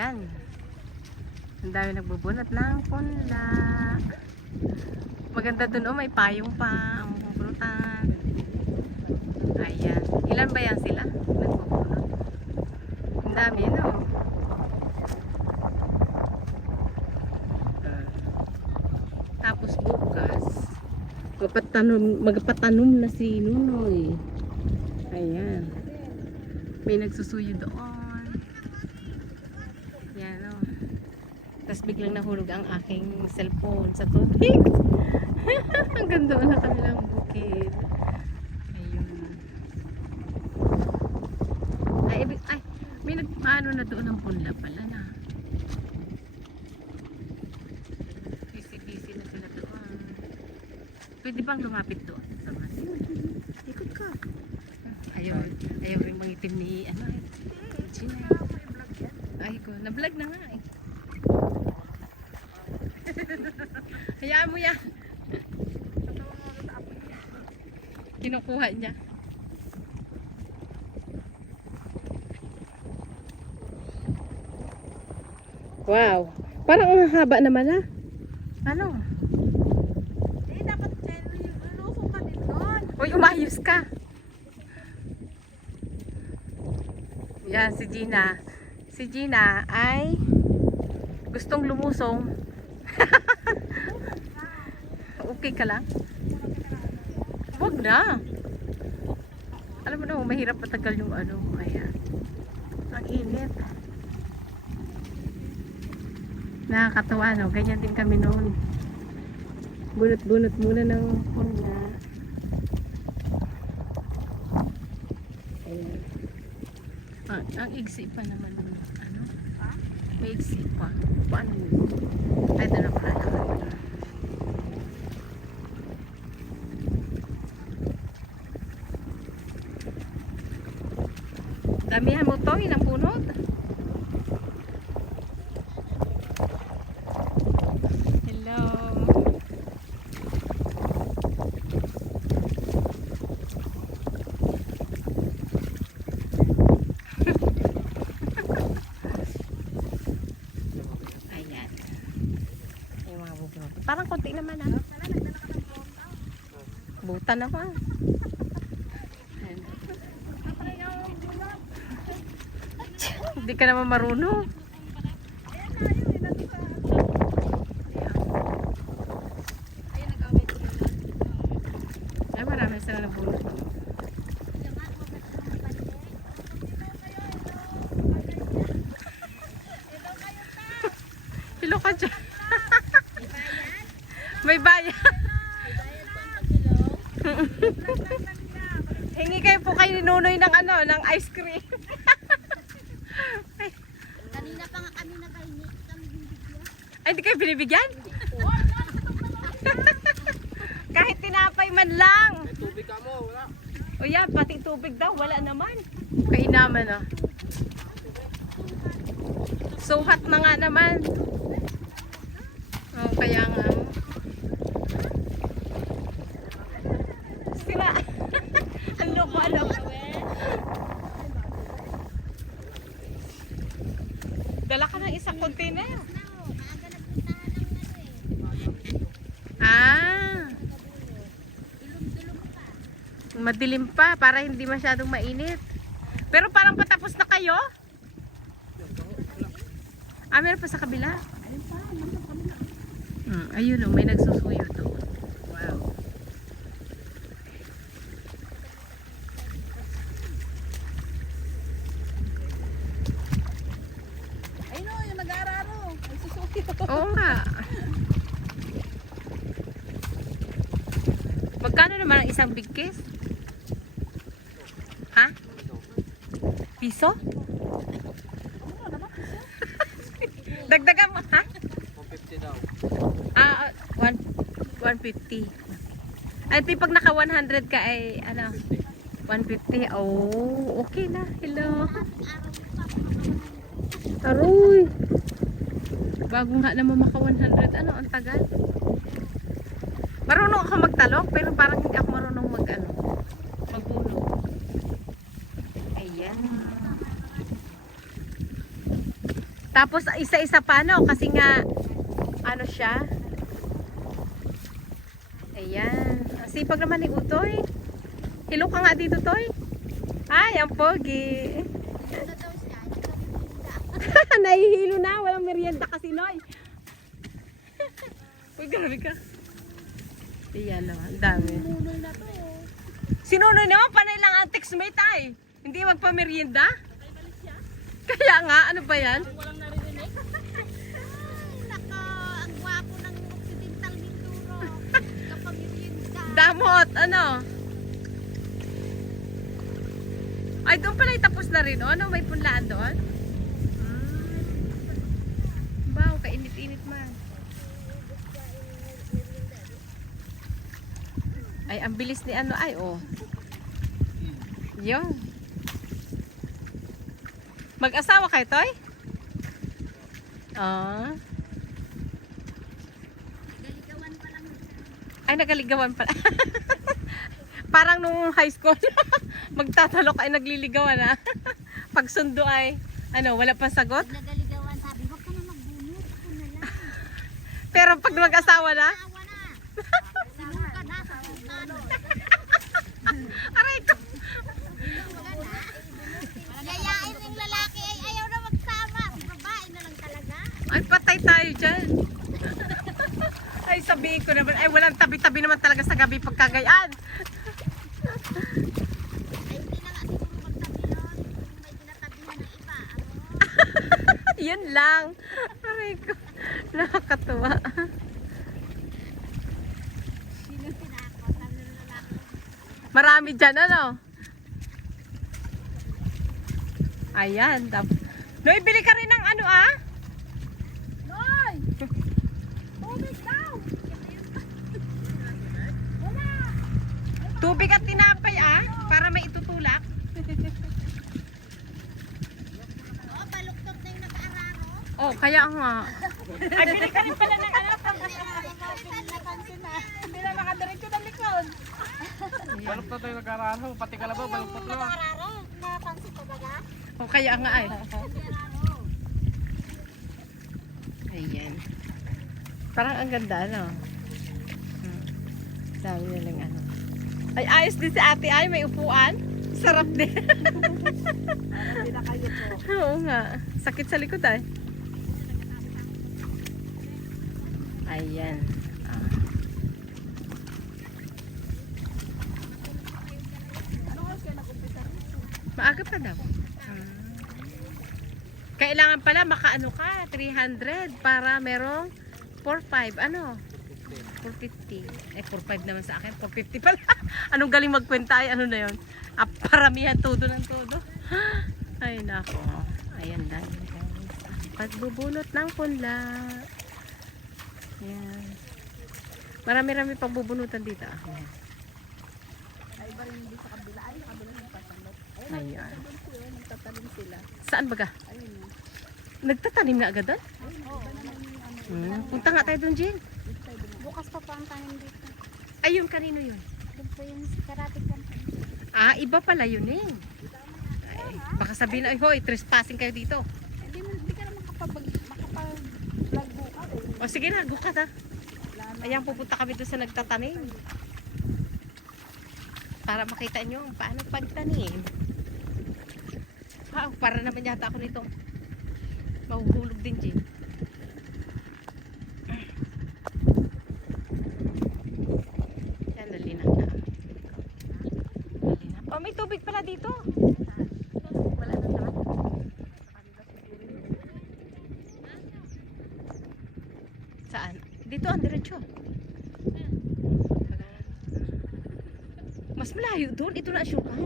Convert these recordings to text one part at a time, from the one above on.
Ayan. Ang dami nagbubunot ng punla. Maganda dun, oh, may payong pa ang pupulutan. Ayan. Ilan ba yan sila? Nagbubunot. Ang dami, no? Tapos bukas, magpatanom na si Nunoy. Ayan. May nagsusuyo doon. Yan, oh. Tapos biglang nahulog ang aking cellphone sa tubig. Ang ganda na kanilang bukid. Ayun. Ay, may nagpaano na doon ang punla pala na. Busy na sila doon. Pwede bang lumapit doon? Ikot ka. Ayaw rin mangitim ni Gina. Ay ko, na-vlog na nga eh. Hayaan mo yan. Kinukuha niya. Wow. Parang ang haba naman ah. Ano? Dapat luluso ka din doon. Uy, umayos ka. Yan, si Gina. Si Gina ay gustong lumusong. Okay ka lang? Huwag na. Alam mo na, mahirap matagal yung ano. Ayan. Ang init. Nakakatawa, no? Ganyan din kami noon. Bunot-bunot muna ng punla. Ayan. Ang igsi pa naman. Ano? May igsi pa. Paano yun? Ay, ito na pala. Damihan mo to, inang bunot. Hello. Ayan. Yung mga bubunot. Parang konti naman ah. Butan ako ah. Hindi ka naman marunong. Ay, marami sila nabunot. Hilo ka dyan. May bayan. Hingi kayo po kay Nunoy ng ano, ng ice cream. Kanina pa nga kami nakahingi. Ay, hindi kayo binibigyan? Kahit tinapay man lang. May tubig ka mo, wala. O yan, pati tubig daw, wala naman. Kainaman ah. Suhat na nga naman. Oh, kaya nga. Sila. Ang loko, ano. Dala ka ng isang container. Ah. Madilim pa para hindi masyadong mainit. Pero parang patapos na kayo? Ah, meron pa sa kabila? Ayun o, may nagsusuyo doon. Wow. Ayun o, yung nag-aararo. May susuki. Oo nga. Magkano naman ang isang big case? Ha? Piso? Dagdagan mo, ha? 150 daw. Ah, 150. Ay, pag naka 100 ka ay, ano? 150. Oh, okay na. Hello. Aroy. Bago nga naman maka 100. Ano, ang tagal. Marunong ako magtalok, pero parang hindi ako marunong magbulong. Ayan. Tapos isa-isa pa no kasi nga ano siya. Ayan. Sipag naman ni Utoy. Hilo ka nga dito, Toy. Ay, ang pogi. Ito daw siya. Ito merienda. Nahihilo na. Walang merienda kasi, Noy. Uy, grabe ka. Ayan o, ang dami. Nunoy na to. Sinunoy naman, panay lang ang textmate ay. Hindi magpa-merienda? Kaya nga, ano ba yan? Walang naririnig. Ay, nako. Ang gwapo ng Occidental Mindoro. Kapag merienda. Damot, ano? Ay, doon pala tapos na rin. O, ano, may punlaan doon? Wow, kainit-init man. Ay, ang bilis ni ano, ay, oh. Yun. Mag-asawa kayo, Toy? Ah. Galigawan pa lang. Ay, nagaligawan pala. Parang nung high school, magtatalok ay nagliligawan na. Pag sundo ay, ano, wala pang sagot. Pag nagaligawan, sabi, huwag ka na magbunot. Ako na lang. Pero pag mag-asawa na, Awa na. Sinong ka na sa sultano. aray ko. Yayain ng lalaki ay ayaw na magsama. Si babae na lang talaga. Ay, patay tayo dyan. Ay, sabihin ko naman, ay, walang tabi-tabi naman talaga sa gabi pagkagayaan. Ay hindi na nga siguro magtabi nun. Kung may tinatabihan ng iba. Ano? Yun lang. Aray ko. Nakakatuwa. Sino tinakot? Ano ng lalaki? Marami dyan, ano? Ayan. Noy, bili ka rin ng ano, ah? Noy! Tubig daw! Wala! Tubig at tinapay, ah? Para may itutulak. Oh, baluktot na yung nag-aararo. Oh, kaya nga. Ay, bili ka rin pala ng ano? Napansin na. Hindi na makadiretso ng likod. Baluktot tayo nag-araro. Pati kalabaw, baluktot na. Nag-aararo? Napansin ko baga? O kaya nga ay. Nag-aararo. Ayan. Parang ang ganda, ano? Dami na lang ano. Ay, ayos din si ate ay. May upuan. Sarap din. Hindi na kayo po. Oo nga. Sakit sa likod ay. Ayan. Ah. Ano oras kayo nag-umpisa? Maaga pa daw. Kailangan pala makaano ka, 300 para merong 4.5. Ano? 450. Eh, 4.5 naman sa akin. 450 pala. Anong galing magkwenta ay ano na yun? Ah, paramihan todo ng todo. Ay, nako. Ayan lang yun, guys. Pagbubunot ng punla. Ayan. Marami-rami pang bubunutan dito. Ah. Ayan. Ay, iba rin hindi sa kabila. Ay, kabila ng pasalot. Ayun, Ayan. nagtatalim sila. Saan baga? Ayun o. Nagtatanim na agad doon? Punta nga tayo doon, Jill. Bukas pa pa ang tanim dito. Ayun, kanino yun? Doon po yung karate company. Ah, iba pala yun eh. Ay, baka sabihin na, ay hoy, trespassing kayo dito. Hindi ka na makapag-vlog bukas eh. O sige na, gukat ha. Ayan, pupunta kami doon sa nagtatanim. Para makita nyo paano pagtanim. Wow, para naman yata ako nito. Mahuhulog din, Jim. Yan, nalinak na. Nalinak. Oh, may tubig pala dito. Wala na naman. Saan? Dito ang diretso. Mas malayo doon. Ito na ang syukan.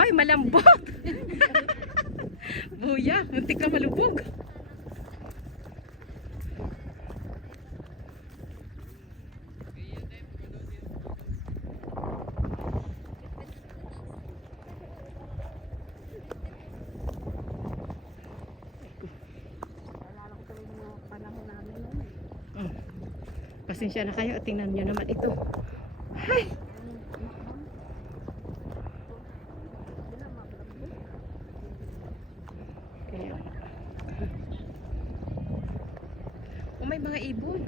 Bay, malambot. Buya, muntik na malubog. Alala ko tuloy mga panahon namin noon eh. Pasensya na kayo. Tingnan nyo naman ito. Ay! mga ibon.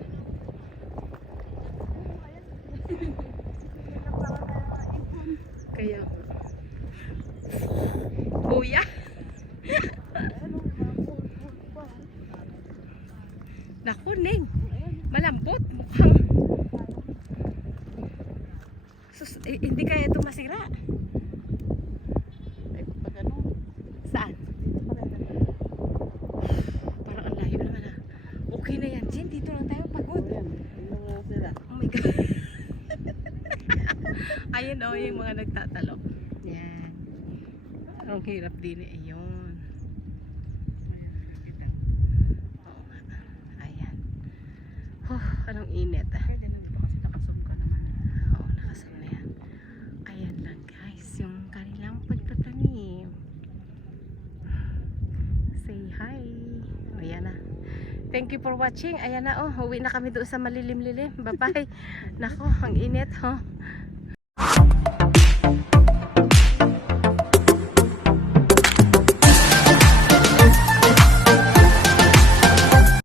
Kaya, kuya. Naku, Neng. Malambot. Mukhang. Sus, hindi kaya ito masira. Ay, pag ano? Saan? Parang ang layo naman ah. Okay na yan, Jen. Dito lang tayo pagod. Ayan, yung mga sila. Oh my God. Ayan o, yung mga nagtatalo. Yan. Ang hirap din eh. Ayun. Oo nga. Ayan. Anong init ah. Pwede na dito kasi nakasum ka naman. Oo, nakasama na yan. Ayan lang guys, yung kanilang pagtatanim. Say hi. Ayan na. Thank you for watching. Ayan na oh, uwi na kami doon sa malilim-lilim. Bye-bye. Nako, ang init oh.